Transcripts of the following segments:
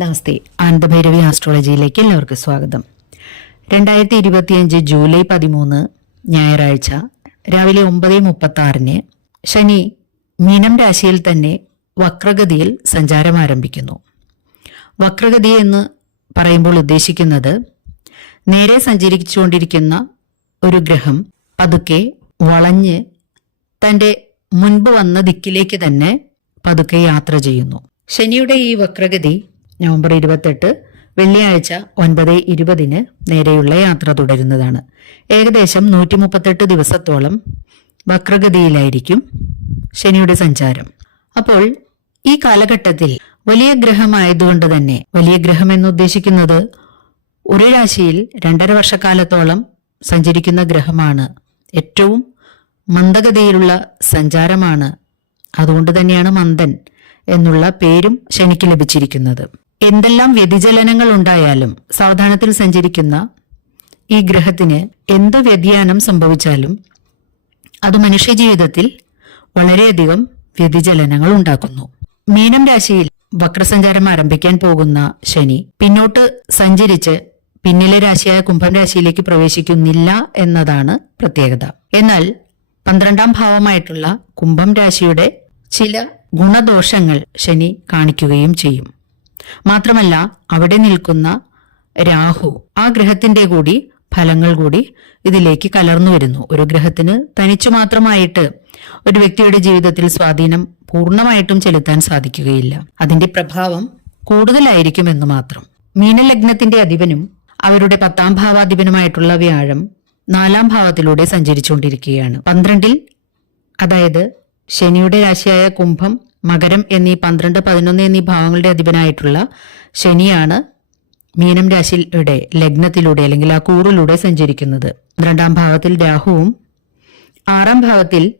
നമസ്തേ ആനന്ദഭൈരവി ആസ്ട്രോളജിയിലേക്ക് എല്ലാവർക്കും സ്വാഗതം. രണ്ടായിരത്തി ഇരുപത്തിയഞ്ച് ജൂലൈ പതിമൂന്ന് ഞായറാഴ്ച രാവിലെ ഒമ്പത് മുപ്പത്തി ആറിന് ശനി മീനം രാശിയിൽ തന്നെ വക്രഗതിയിൽ സഞ്ചാരം ആരംഭിക്കുന്നു. വക്രഗതി എന്ന് പറയുമ്പോൾ ഉദ്ദേശിക്കുന്നത് നേരെ സഞ്ചരിച്ചുകൊണ്ടിരിക്കുന്ന ഒരു ഗ്രഹം പതുക്കെ വളഞ്ഞ് തന്റെ മുൻപ് വന്ന ദിക്കിലേക്ക് തന്നെ പതുക്കെ യാത്ര ചെയ്യുന്നു. ശനിയുടെ ഈ വക്രഗതി നവംബർ ഇരുപത്തെട്ട് വെള്ളിയാഴ്ച ഒൻപത് ഇരുപതിന് നേരെയുള്ള യാത്ര തുടരുന്നതാണ്. ഏകദേശം നൂറ്റി മുപ്പത്തെട്ട് ദിവസത്തോളം വക്രഗതിയിലായിരിക്കും ശനിയുടെ സഞ്ചാരം. അപ്പോൾ ഈ കാലഘട്ടത്തിൽ വലിയ ഗ്രഹമായതുകൊണ്ട് തന്നെ വലിയ ഗ്രഹം എന്നുദ്ദേശിക്കുന്നത് ഒരു രാശിയിൽ രണ്ടര വർഷക്കാലത്തോളം സഞ്ചരിക്കുന്ന ഗ്രഹമാണ്. ഏറ്റവും മന്ദഗതിയിലുള്ള സഞ്ചാരമാണ്. അതുകൊണ്ട് തന്നെയാണ് മന്ദൻ എന്നുള്ള പേരും ശനിക്ക് ലഭിച്ചിരിക്കുന്നത്. എന്തെല്ലാം വ്യതിചലനങ്ങൾ ഉണ്ടായാലും സാവധാനത്തിൽ സഞ്ചരിക്കുന്ന ഈ ഗ്രഹത്തിന് എന്ത് വ്യതിയാനം സംഭവിച്ചാലും അത് മനുഷ്യജീവിതത്തിൽ വളരെയധികം വ്യതിചലനങ്ങൾ ഉണ്ടാക്കുന്നു. മീനം രാശിയിൽ വക്രസഞ്ചാരം ആരംഭിക്കാൻ പോകുന്ന ശനി പിന്നോട്ട് സഞ്ചരിച്ച് പിന്നിലെ രാശിയായ കുംഭം രാശിയിലേക്ക് പ്രവേശിക്കുന്നില്ല എന്നതാണ് പ്രത്യേകത. എന്നാൽ പന്ത്രണ്ടാം ഭാവമായിട്ടുള്ള കുംഭം രാശിയുടെ ചില ഗുണദോഷങ്ങൾ ശനി കാണിക്കുകയും ചെയ്യും. മാത്രമല്ല അവിടെ നിൽക്കുന്ന രാഹു ആ ഗ്രഹത്തിന്റെ കൂടി ഫലങ്ങൾ കൂടി ഇതിലേക്ക് കലർന്നു വരുന്നു. ഒരു ഗ്രഹത്തിന് തനിച്ചു മാത്രമായിട്ട് ഒരു വ്യക്തിയുടെ ജീവിതത്തിൽ സ്വാധീനം പൂർണമായിട്ടും ചെലുത്താൻ സാധിക്കുകയില്ല. അതിന്റെ പ്രഭാവം കൂടുതലായിരിക്കും എന്ന് മാത്രം. മീനലഗ്നത്തിന്റെ അധിപനും അവരുടെ പത്താം ഭാവാധിപനുമായിട്ടുള്ള വ്യാഴം നാലാം ഭാവത്തിലൂടെ സഞ്ചരിച്ചുകൊണ്ടിരിക്കുകയാണ്. പന്ത്രണ്ടിൽ അതായത് ശനിയുടെ രാശിയായ കുംഭം മകരം എന്നീ പന്ത്രണ്ട് പതിനൊന്ന് എന്നീ ഭാവങ്ങളുടെ അധിപനായിട്ടുള്ള ശനിയാണ് മീനം രാശിയുടെ ലഗ്നത്തിലൂടെ അല്ലെങ്കിൽ ആ കൂറിലൂടെ സഞ്ചരിക്കുന്നത്. രണ്ടാം ഭാവത്തിൽ രാഹുവും ആറാം ഭാവത്തിൽ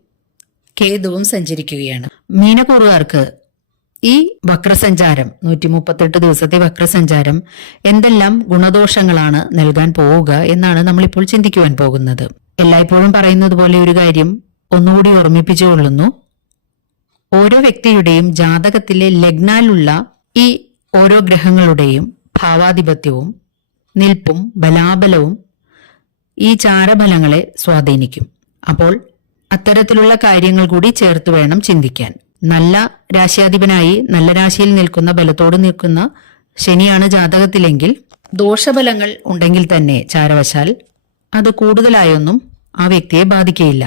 കേതുവും സഞ്ചരിക്കുകയാണ്. മീനക്കൂറുകാർക്ക് ഈ വക്രസഞ്ചാരം നൂറ്റി മുപ്പത്തെട്ട് ദിവസത്തെ വക്രസഞ്ചാരം എന്തെല്ലാം ഗുണദോഷങ്ങളാണ് നൽകാൻ പോവുക എന്നാണ് നമ്മളിപ്പോൾ ചിന്തിക്കുവാൻ പോകുന്നത്. എല്ലായ്പ്പോഴും പറയുന്നത് പോലെ ഒരു കാര്യം ഒന്നുകൂടി ഓർമ്മിപ്പിച്ചുകൊള്ളുന്നു. ഓരോ വ്യക്തിയുടെയും ജാതകത്തിലെ ലഗ്നാലുള്ള ഈ ഓരോ ഗ്രഹങ്ങളുടെയും ഭാവാധിപത്യവും നിൽപ്പും ബലാബലവും ഈ ചാരഫലങ്ങളെ സ്വാധീനിക്കും. അപ്പോൾ അത്തരത്തിലുള്ള കാര്യങ്ങൾ കൂടി ചേർത്ത് വേണം ചിന്തിക്കാൻ. നല്ല രാശിയാധിപനായി നല്ല രാശിയിൽ നിൽക്കുന്ന ബലത്തോട് നിൽക്കുന്ന ശനിയാണ് ജാതകത്തിലെങ്കിൽ ദോഷഫലങ്ങൾ ഉണ്ടെങ്കിൽ തന്നെ ചാരവശാൽ അത് കൂടുതലായൊന്നും ആ വ്യക്തിയെ ബാധിക്കയില്ല.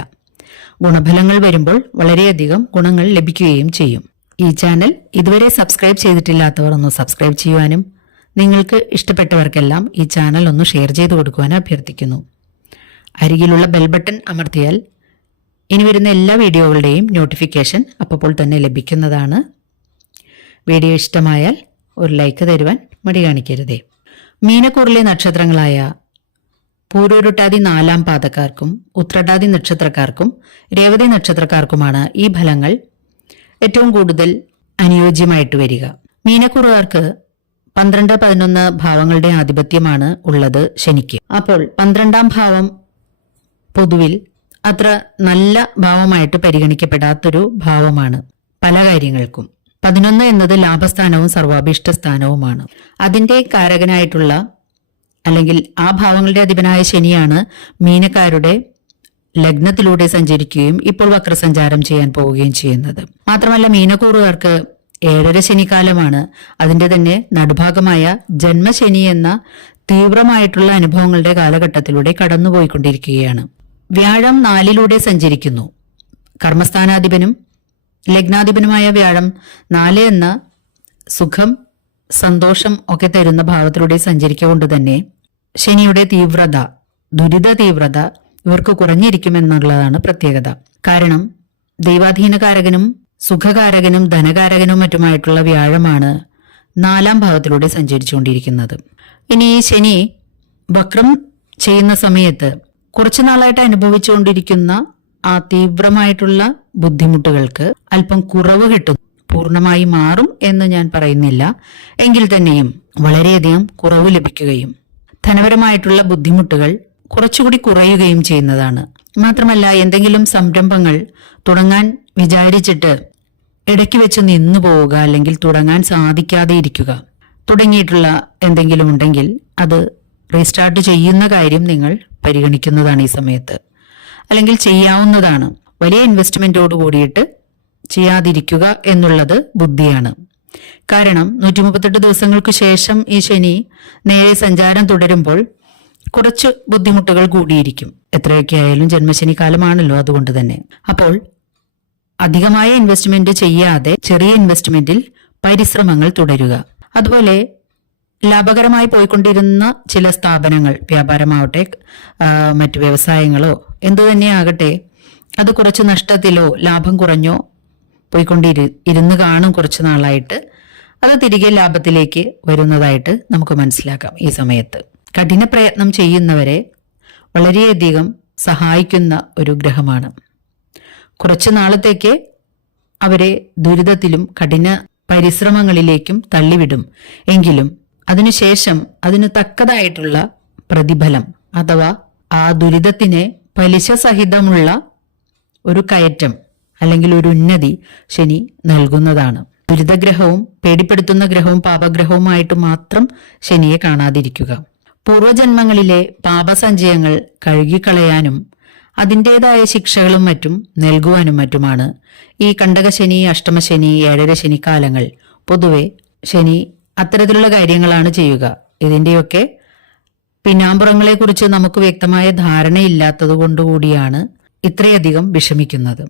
ഗുണഫലങ്ങൾ വരുമ്പോൾ വളരെയധികം ഗുണങ്ങൾ ലഭിക്കുകയും ചെയ്യും. ഈ ചാനൽ ഇതുവരെ സബ്സ്ക്രൈബ് ചെയ്തിട്ടില്ലാത്തവർ ഒന്ന് സബ്സ്ക്രൈബ് ചെയ്യുവാനും നിങ്ങൾക്ക് ഇഷ്ടപ്പെട്ടവർക്കെല്ലാം ഈ ചാനൽ ഒന്ന് ഷെയർ ചെയ്ത് കൊടുക്കുവാനും അഭ്യർത്ഥിക്കുന്നു. അരികിലുള്ള ബെൽ ബട്ടൺ അമർത്തിയാൽ ഇനി വരുന്ന എല്ലാ വീഡിയോകളുടെയും നോട്ടിഫിക്കേഷൻ അപ്പോൾ തന്നെ ലഭിക്കുന്നതാണ്. വീഡിയോ ഇഷ്ടമായാൽ ഒരു ലൈക്ക് തരുവാൻ മടി കാണിക്കരുതേ. മീനക്കൂറിലെ നക്ഷത്രങ്ങളായ പൂരോരുട്ടാതി നാലാം പാദക്കാർക്കും ഉത്രട്ടാതി നക്ഷത്രക്കാർക്കും രേവതി നക്ഷത്രക്കാർക്കുമാണ് ഈ ഫലങ്ങൾ ഏറ്റവും കൂടുതൽ അനുയോജ്യമായിട്ട് വരിക. മീനക്കുറുകാർക്ക് പന്ത്രണ്ട് പതിനൊന്ന് ഭാവങ്ങളുടെ ആധിപത്യമാണ് ഉള്ളത് ശനിക്ക്. അപ്പോൾ പന്ത്രണ്ടാം ഭാവം പൊതുവിൽ അത്ര നല്ല ഭാവമായിട്ട് പരിഗണിക്കപ്പെടാത്തൊരു ഭാവമാണ് പല കാര്യങ്ങൾക്കും. പതിനൊന്ന് എന്നത് ലാഭസ്ഥാനവും സർവാഭീഷ്ട സ്ഥാനവുമാണ് അതിന്റെ കാരകനായിട്ടുള്ള അല്ലെങ്കിൽ ആ ഭാവങ്ങളുടെ അധിപനായ ശനിയാണ് മീനക്കാരുടെ ലഗ്നത്തിലൂടെ സഞ്ചരിക്കുകയും ഇപ്പോൾ വക്രസഞ്ചാരം ചെയ്യാൻ പോവുകയും ചെയ്യുന്നത്. മാത്രമല്ല മീനക്കൂറുകാർക്ക് ഏഴര ശനിക്കാലമാണ്. അതിന്റെ തന്നെ നടുഭാഗമായ ജന്മശനി എന്ന തീവ്രമായിട്ടുള്ള അനുഭവങ്ങളുടെ കാലഘട്ടത്തിലൂടെ കടന്നുപോയിക്കൊണ്ടിരിക്കുകയാണ്. വ്യാഴം നാലിലൂടെ സഞ്ചരിക്കുന്നു. കർമ്മസ്ഥാനാധിപനും ലഗ്നാധിപനുമായ വ്യാഴം നാല് എന്ന സുഖം സന്തോഷം ഒക്കെ തരുന്ന ഭാവത്തിലൂടെ സഞ്ചരിക്കൊണ്ട് തന്നെ ശനിയുടെ തീവ്രത ദുരിത തീവ്രത ഇവർക്ക് കുറഞ്ഞിരിക്കുമെന്നുള്ളതാണ് പ്രത്യേകത. കാരണം ദൈവാധീനകാരകനും സുഖകാരകനും ധനകാരകനും മറ്റുമായിട്ടുള്ള വ്യാഴമാണ് നാലാം ഭാവത്തിലൂടെ സഞ്ചരിച്ചുകൊണ്ടിരിക്കുന്നത്. ഇനി ശനി വക്രം ചെയ്യുന്ന സമയത്ത് കുറച്ചു നാളായിട്ട് അനുഭവിച്ചുകൊണ്ടിരിക്കുന്ന ആ തീവ്രമായിട്ടുള്ള ബുദ്ധിമുട്ടുകൾക്ക് അല്പം കുറവ് കിട്ടും പൂർണമായി മാറും എന്ന് ഞാൻ പറയുന്നില്ല. എങ്കിൽ തന്നെയും വളരെയധികം കുറവ് ലഭിക്കുകയും ധനപരമായിട്ടുള്ള ബുദ്ധിമുട്ടുകൾ കുറച്ചുകൂടി കുറയുകയും ചെയ്യുന്നതാണ്. മാത്രമല്ല എന്തെങ്കിലും സംരംഭങ്ങൾ തുടങ്ങാൻ വിചാരിച്ചിട്ട് ഇടയ്ക്ക് വെച്ച് നിന്നു പോവുക അല്ലെങ്കിൽ തുടങ്ങാൻ സാധിക്കാതെ ഇരിക്കുക തുടങ്ങിയിട്ടുള്ള എന്തെങ്കിലും ഉണ്ടെങ്കിൽ അത് റീസ്റ്റാർട്ട് ചെയ്യുന്ന കാര്യം നിങ്ങൾ പരിഗണിക്കുന്നതാണ് ഈ സമയത്ത്. അല്ലെങ്കിൽ ചെയ്യാവുന്നതാണ്. വലിയ ഇൻവെസ്റ്റ്മെന്റോട് കൂടിയിട്ട് ചെയ്യാതിരിക്കുക എന്നുള്ളത് ബുദ്ധിയാണ്. കാരണം നൂറ്റി മുപ്പത്തെട്ട് ദിവസങ്ങൾക്ക് ശേഷം ഈ ശനി നേരെ സഞ്ചാരം തുടരുമ്പോൾ കുറച്ച് ബുദ്ധിമുട്ടുകൾ കൂടിയിരിക്കും. എത്രയൊക്കെ ആയാലും ജന്മശനി കാലമാണല്ലോ അതുകൊണ്ട് തന്നെ. അപ്പോൾ അധികമായ ഇൻവെസ്റ്റ്മെന്റ് ചെയ്യാതെ ചെറിയ ഇൻവെസ്റ്റ്മെന്റിൽ പരിശ്രമങ്ങൾ തുടരുക. അതുപോലെ ലാഭകരമായി പോയിക്കൊണ്ടിരുന്ന ചില സ്ഥാപനങ്ങൾ വ്യാപാരമാവട്ടെ മറ്റു വ്യവസായങ്ങളോ എന്തു തന്നെയാകട്ടെ അത് കുറച്ച് നഷ്ടത്തിലോ ലാഭം കുറഞ്ഞോ പോയിക്കൊണ്ടിരി ഇരുന്ന് കാണും കുറച്ച് നാളായിട്ട്. അത് തിരികെ ലാഭത്തിലേക്ക് വരുന്നതായിട്ട് നമുക്ക് മനസ്സിലാക്കാം ഈ സമയത്ത്. കഠിന പ്രയത്നം ചെയ്യുന്നവരെ വളരെയധികം സഹായിക്കുന്ന ഒരു ഗ്രഹമാണ്. കുറച്ച് നാളത്തേക്ക് അവരെ ദുരിതത്തിലും കഠിന പരിശ്രമങ്ങളിലേക്കും തള്ളിവിടും. എങ്കിലും അതിനുശേഷം അതിന് തക്കതായിട്ടുള്ള പ്രതിഫലം അഥവാ ആ ദുരിതത്തിന് പലിശ സഹിതമുള്ള ഒരു കയറ്റം അല്ലെങ്കിൽ ഒരു ഉന്നതി ശനി നൽകുന്നതാണ്. ദുരിതഗ്രഹവും പേടിപ്പെടുത്തുന്ന ഗ്രഹവും പാപഗ്രഹവുമായിട്ട് മാത്രം ശനിയെ കാണാതിരിക്കുക. പൂർവജന്മങ്ങളിലെ പാപസഞ്ചയങ്ങൾ കഴുകിക്കളയാനും അതിന്റെതായ ശിക്ഷകളും മറ്റും നൽകുവാനും മറ്റുമാണ്. ഈ കണ്ടകശനി അഷ്ടമശനി ഏഴര ശനി കാലങ്ങൾ പൊതുവെ ശനി അത്തരത്തിലുള്ള കാര്യങ്ങളാണ് ചെയ്യുക. ഇതിന്റെയൊക്കെ പിന്നാമ്പുറങ്ങളെക്കുറിച്ച് നമുക്ക് വ്യക്തമായ ധാരണയില്ലാത്തതുകൊണ്ടുകൂടിയാണ് ഇത്രയധികം വിഷമിക്കുന്നത്.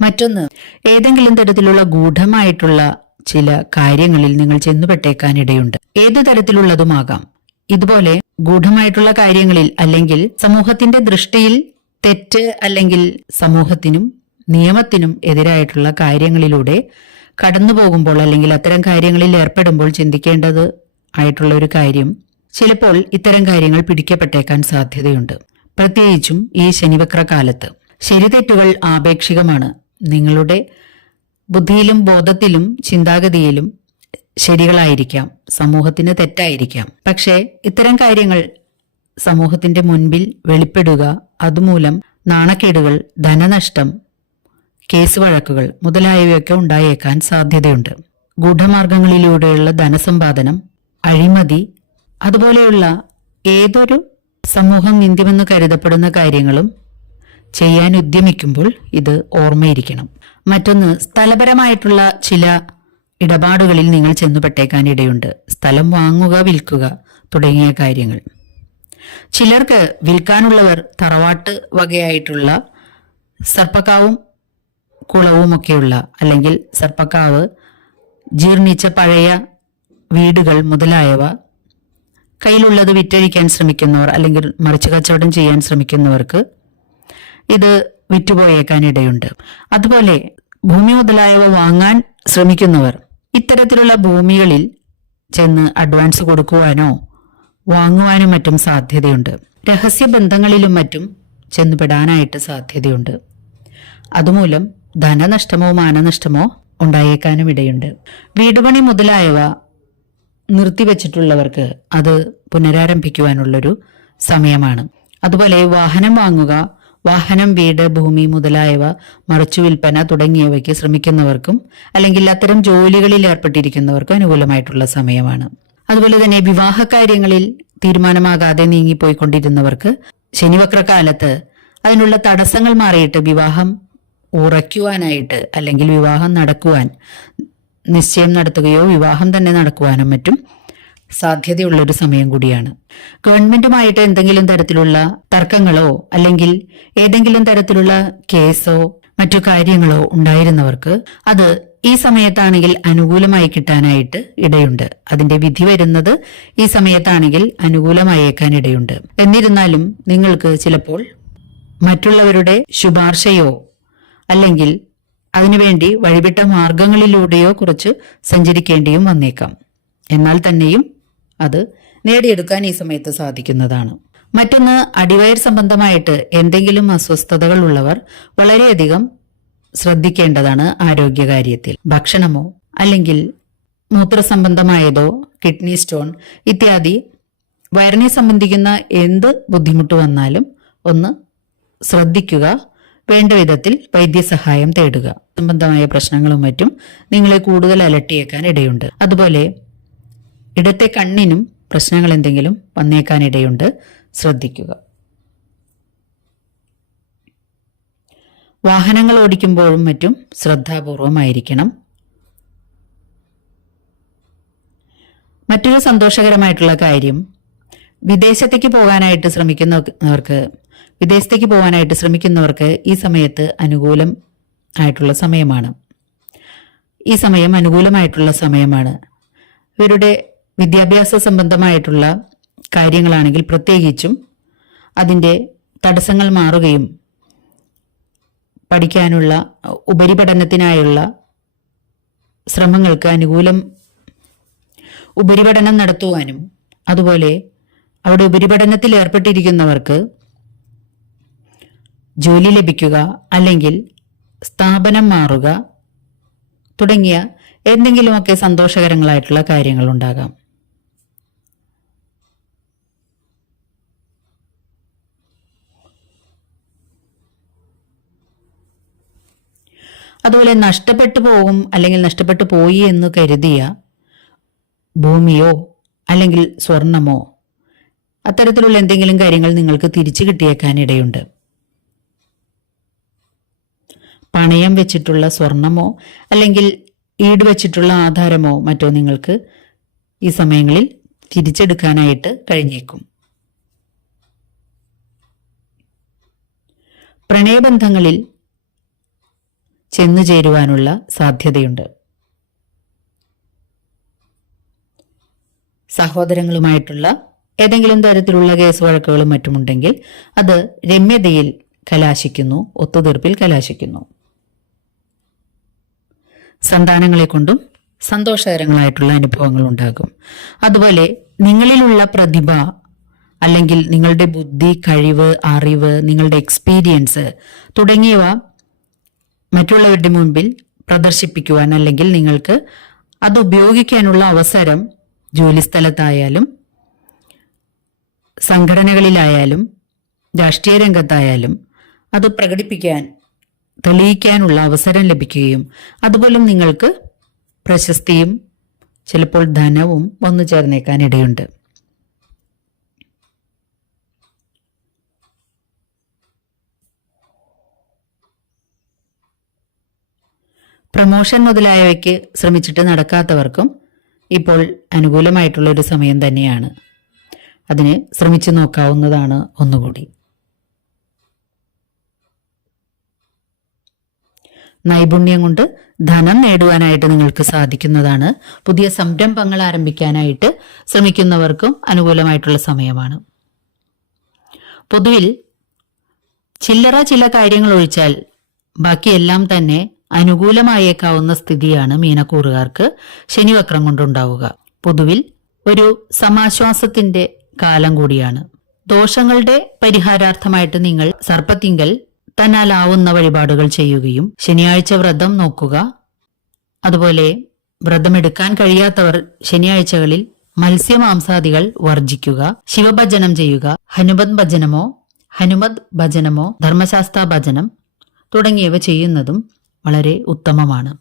മറ്റൊന്ന് ഏതെങ്കിലും തരത്തിലുള്ള ഗൂഢമായിട്ടുള്ള ചില കാര്യങ്ങളിൽ നിങ്ങൾ ചെന്നുപെട്ടേക്കാനിടയുണ്ട്. ഏതു തരത്തിലുള്ളതുമാകാം. ഇതുപോലെ ഗൂഢമായിട്ടുള്ള കാര്യങ്ങളിൽ അല്ലെങ്കിൽ സമൂഹത്തിന്റെ ദൃഷ്ടിയിൽ തെറ്റ് അല്ലെങ്കിൽ സമൂഹത്തിനും നിയമത്തിനും എതിരായിട്ടുള്ള കാര്യങ്ങളിലൂടെ കടന്നു പോകുമ്പോൾ അല്ലെങ്കിൽ അത്തരം കാര്യങ്ങളിൽ ഏർപ്പെടുമ്പോൾ ചിന്തിക്കേണ്ടത് ആയിട്ടുള്ള ഒരു കാര്യം ചിലപ്പോൾ ഇത്തരം കാര്യങ്ങൾ പിടിക്കപ്പെട്ടേക്കാൻ സാധ്യതയുണ്ട്. പ്രത്യേകിച്ചും ഈ ശനിവക്ര കാലത്ത് ശരിതെറ്റുകൾ ആപേക്ഷികമാണ്. നിങ്ങളുടെ ബുദ്ധിയിലും ബോധത്തിലും ചിന്താഗതിയിലും ശരികളായിരിക്കാം. സമൂഹത്തിന് തെറ്റായിരിക്കാം. പക്ഷേ ഇത്തരം കാര്യങ്ങൾ സമൂഹത്തിന്റെ മുൻപിൽ വെളിപ്പെടുക അതുമൂലം നാണക്കേടുകൾ ധനനഷ്ടം കേസ് വഴക്കുകൾ മുതലായവയൊക്കെ ഉണ്ടായേക്കാൻ സാധ്യതയുണ്ട്. ഗൂഢമാർഗങ്ങളിലൂടെയുള്ള ധനസമ്പാദനം അഴിമതി അതുപോലെയുള്ള ഏതൊരു സമൂഹം നിന്ദ്യമെന്ന് കരുതപ്പെടുന്ന കാര്യങ്ങളും ചെയ്യാൻ ഉദ്യമിക്കുമ്പോൾ ഇത് ഓർമ്മയിരിക്കണം. മറ്റൊന്ന് സ്ഥലപരമായിട്ടുള്ള ചില ഇടപാടുകളിൽ നിങ്ങൾ ചെന്നുപെട്ടേക്കാൻ ഇടയുണ്ട്. സ്ഥലം വാങ്ങുക വിൽക്കുക തുടങ്ങിയ കാര്യങ്ങൾ. ചിലർക്ക് വിൽക്കാനുള്ളവർ തറവാട്ട് വകയായിട്ടുള്ള സർപ്പക്കാവും കുളവുമൊക്കെയുള്ള അല്ലെങ്കിൽ സർപ്പക്കാവ് ജീർണിച്ച പഴയ വീടുകൾ മുതലായവ കയ്യിലുള്ളത് വിറ്റഴിക്കാൻ ശ്രമിക്കുന്നവർ അല്ലെങ്കിൽ മറിച്ചു കച്ചവടം ചെയ്യാൻ ശ്രമിക്കുന്നവർക്ക് ഇത് വിറ്റുപോയേക്കാൻ ഇടയുണ്ട് അതുപോലെ ഭൂമി മുതലായവ വാങ്ങാൻ ശ്രമിക്കുന്നവർ ഇത്തരത്തിലുള്ള ഭൂമികളിൽ ചെന്ന് അഡ്വാൻസ് കൊടുക്കുവാനോ വാങ്ങുവാനും മറ്റും സാധ്യതയുണ്ട്. രഹസ്യ ബന്ധങ്ങളിലും മറ്റും ചെന്നുപെടാനായിട്ട് സാധ്യതയുണ്ട്. അതുമൂലം ധനനഷ്ടമോ മാനനഷ്ടമോ ഉണ്ടായേക്കാനും ഇടയുണ്ട്. വീടുപണി മുതലായവ നിർത്തിവച്ചിട്ടുള്ളവർക്ക് അത് പുനരാരംഭിക്കുവാനുള്ളൊരു സമയമാണ്. അതുപോലെ വാഹനം വാങ്ങുക വാഹനം വീട് ഭൂമി മുതലായവ മറിച്ചു വിൽപ്പന തുടങ്ങിയവയ്ക്ക് ശ്രമിക്കുന്നവർക്കും അല്ലെങ്കിൽ അത്തരം ജോലികളിൽ ഏർപ്പെട്ടിരിക്കുന്നവർക്കും അനുകൂലമായിട്ടുള്ള സമയമാണ്. അതുപോലെ തന്നെ വിവാഹ കാര്യങ്ങളിൽ തീരുമാനമാകാതെ നീങ്ങിപ്പോയിക്കൊണ്ടിരുന്നവർക്ക് ശനിവക്രകാലത്ത് അതിനുള്ള തടസ്സങ്ങൾ മാറിയിട്ട് വിവാഹം ഉറയ്ക്കുവാനായിട്ട് അല്ലെങ്കിൽ വിവാഹം നടക്കുവാൻ നിശ്ചയം നടത്തുകയോ വിവാഹം തന്നെ നടക്കുവാനും മറ്റും സാധ്യതയുള്ളൊരു സമയം കൂടിയാണ്. ഗവൺമെന്റുമായിട്ട് എന്തെങ്കിലും തരത്തിലുള്ള തർക്കങ്ങളോ അല്ലെങ്കിൽ ഏതെങ്കിലും തരത്തിലുള്ള കേസോ മറ്റു കാര്യങ്ങളോ ഉണ്ടായിരുന്നവർക്ക് അത് ഈ സമയത്താണെങ്കിൽ അനുകൂലമായി കിട്ടാനായിട്ട് ഇടയുണ്ട്. അതിന്റെ വിധി വരുന്നത് ഈ സമയത്താണെങ്കിൽ അനുകൂലമായേക്കാൻ ഇടയുണ്ട് എന്നിരുന്നാലും നിങ്ങൾക്ക് ചിലപ്പോൾ മറ്റുള്ളവരുടെ ശുപാർശയോ അല്ലെങ്കിൽ അതിനുവേണ്ടി വഴിവിട്ട മാർഗങ്ങളിലൂടെയോ കുറച്ച് സഞ്ചരിക്കേണ്ടിയും വന്നേക്കാം. എന്നാൽ തന്നെയും അത് നേടിയെടുക്കാൻ ഈ സമയത്ത് സാധിക്കുന്നതാണ്. മറ്റൊന്ന് അടിവയർ സംബന്ധമായിട്ട് എന്തെങ്കിലും അസ്വസ്ഥതകൾ ഉള്ളവർ വളരെയധികം ശ്രദ്ധിക്കേണ്ടതാണ് ആരോഗ്യകാര്യത്തിൽ. ഭക്ഷണമോ അല്ലെങ്കിൽ മൂത്രസംബന്ധമായതോ കിഡ്നി സ്റ്റോൺ ഇത്യാദി വയറിനെ സംബന്ധിക്കുന്ന എന്ത് ബുദ്ധിമുട്ട് വന്നാലും ഒന്ന് ശ്രദ്ധിക്കുക. വേണ്ട വിധത്തിൽ വൈദ്യസഹായം തേടുക. സംബന്ധമായ പ്രശ്നങ്ങളും മറ്റും നിങ്ങളെ കൂടുതൽ അലട്ടിയേക്കാൻ ഇടയുണ്ട്. അതുപോലെ ഇടത്തെ കണ്ണിനും പ്രശ്നങ്ങൾ എന്തെങ്കിലും വന്നേക്കാനിടയുണ്ട്. ശ്രദ്ധിക്കുക. വാഹനങ്ങൾ ഓടിക്കുമ്പോഴും മറ്റും ശ്രദ്ധാപൂർവമായിരിക്കണം. മറ്റൊരു സന്തോഷകരമായിട്ടുള്ള കാര്യം വിദേശത്തേക്ക് പോകാനായിട്ട് ശ്രമിക്കുന്നവർക്ക് വിദേശത്തേക്ക് പോകാനായിട്ട് ശ്രമിക്കുന്നവർക്ക് ഈ സമയത്ത് അനുകൂലം ആയിട്ടുള്ള സമയമാണ്. ഈ സമയം അനുകൂലമായിട്ടുള്ള സമയമാണ്. ഇവരുടെ വിദ്യാഭ്യാസ സംബന്ധമായിട്ടുള്ള കാര്യങ്ങളാണെങ്കിൽ പ്രത്യേകിച്ചും അതിന്റെ തടസ്സങ്ങൾ മാറുകയും പഠിക്കാനുള്ള ഉപരിപഠനത്തിനായുള്ള ശ്രമങ്ങൾക്ക് അനുകൂലം ഉപരിപഠനം നടത്തുവാനും അതുപോലെ അവിടെ ഉപരിപഠനത്തിൽ ഏർപ്പെട്ടിരിക്കുന്നവർക്ക് ജോലി ലഭിക്കുക അല്ലെങ്കിൽ സ്ഥാപനം മാറുക തുടങ്ങിയ എന്തെങ്കിലുമൊക്കെ സന്തോഷകരങ്ങളായിട്ടുള്ള കാര്യങ്ങൾ അതുപോലെ നഷ്ടപ്പെട്ടു പോകും അല്ലെങ്കിൽ നഷ്ടപ്പെട്ടു പോയി എന്ന് കരുതിയ ഭൂമിയോ അല്ലെങ്കിൽ സ്വർണമോ അത്തരത്തിലുള്ള എന്തെങ്കിലും കാര്യങ്ങൾ നിങ്ങൾക്ക് തിരിച്ചു കിട്ടിയേക്കാൻ ഇടയുണ്ട് പണയം വെച്ചിട്ടുള്ള സ്വർണമോ അല്ലെങ്കിൽ ഈട് വെച്ചിട്ടുള്ള ആധാരമോ മറ്റോ നിങ്ങൾക്ക് ഈ സമയങ്ങളിൽ തിരിച്ചെടുക്കാനായിട്ട് കഴിഞ്ഞേക്കും. പ്രണയബന്ധങ്ങളിൽ ചെന്നു ചേരുവാനുള്ള സാധ്യതയുണ്ട്. സഹോദരങ്ങളുമായിട്ടുള്ള ഏതെങ്കിലും തരത്തിലുള്ള കേസ് വഴക്കുകളും മറ്റുമുണ്ടെങ്കിൽ അത് രമ്യതയിൽ കലാശിക്കുന്നു ഒത്തുതീർപ്പിൽ കലാശിക്കുന്നു. സന്താനങ്ങളെ കൊണ്ടും സന്തോഷകരങ്ങളായിട്ടുള്ള അനുഭവങ്ങൾ ഉണ്ടാകും. അതുപോലെ നിങ്ങളിലുള്ള പ്രതിഭ അല്ലെങ്കിൽ നിങ്ങളുടെ ബുദ്ധി കഴിവ് അറിവ് നിങ്ങളുടെ എക്സ്പീരിയൻസ് തുടങ്ങിയവ മറ്റുള്ളവരുടെ മുൻപിൽ പ്രദർശിപ്പിക്കുവാൻ അല്ലെങ്കിൽ നിങ്ങൾക്ക് അത് ഉപയോഗിക്കാനുള്ള അവസരം ജോലിസ്ഥലത്തായാലും സംഘടനകളിലായാലും രാഷ്ട്രീയ രംഗത്തായാലും അത് പ്രകടിപ്പിക്കാൻ തെളിയിക്കാനുള്ള അവസരം ലഭിക്കുകയും അതുപോലെ നിങ്ങൾക്ക് പ്രശസ്തിയും ചിലപ്പോൾ ധനവും വന്നു ചേർന്നേക്കാൻ പ്രമോഷൻ മുതലായവയ്ക്ക് ശ്രമിച്ചിട്ട് നടക്കാത്തവർക്കും ഇപ്പോൾ അനുകൂലമായിട്ടുള്ള ഒരു സമയം തന്നെയാണ്. അതിന് ശ്രമിച്ചു നോക്കാവുന്നതാണ് ഒന്നുകൂടി. നൈപുണ്യം കൊണ്ട് ധനം നേടുവാനായിട്ട് നിങ്ങൾക്ക് സാധിക്കുന്നതാണ്. പുതിയ സംരംഭങ്ങൾ ആരംഭിക്കാനായിട്ട് ശ്രമിക്കുന്നവർക്കും അനുകൂലമായിട്ടുള്ള സമയമാണ്. പൊതുവിൽ ചില്ലറ ചില കാര്യങ്ങൾ ഒഴിച്ചാൽ ബാക്കിയെല്ലാം തന്നെ അനുകൂലമായേക്കാവുന്ന സ്ഥിതിയാണ് മീനക്കൂറുകാർക്ക് ശനിവക്രം കൊണ്ടുണ്ടാവുക. പൊതുവിൽ ഒരു സമാശ്വാസത്തിന്റെ കാലം കൂടിയാണ്. ദോഷങ്ങളുടെ പരിഹാരാർത്ഥമായിട്ട് നിങ്ങൾ സർപ്പത്തിങ്കൽ തന്നാലാവുന്ന വഴിപാടുകൾ ചെയ്യുകയും ശനിയാഴ്ച വ്രതം നോക്കുക. അതുപോലെ വ്രതമെടുക്കാൻ കഴിയാത്തവർ ശനിയാഴ്ചകളിൽ മത്സ്യമാംസാദികൾ വർജിക്കുക. ശിവഭജനം ചെയ്യുക. ഹനുമത് ഭജനമോ ഹനുമത് ഭജനമോ ധർമ്മശാസ്ത്ര ഭജനം തുടങ്ങിയവ ചെയ്യുന്നതും വളരെ ഉത്തമമാണ്.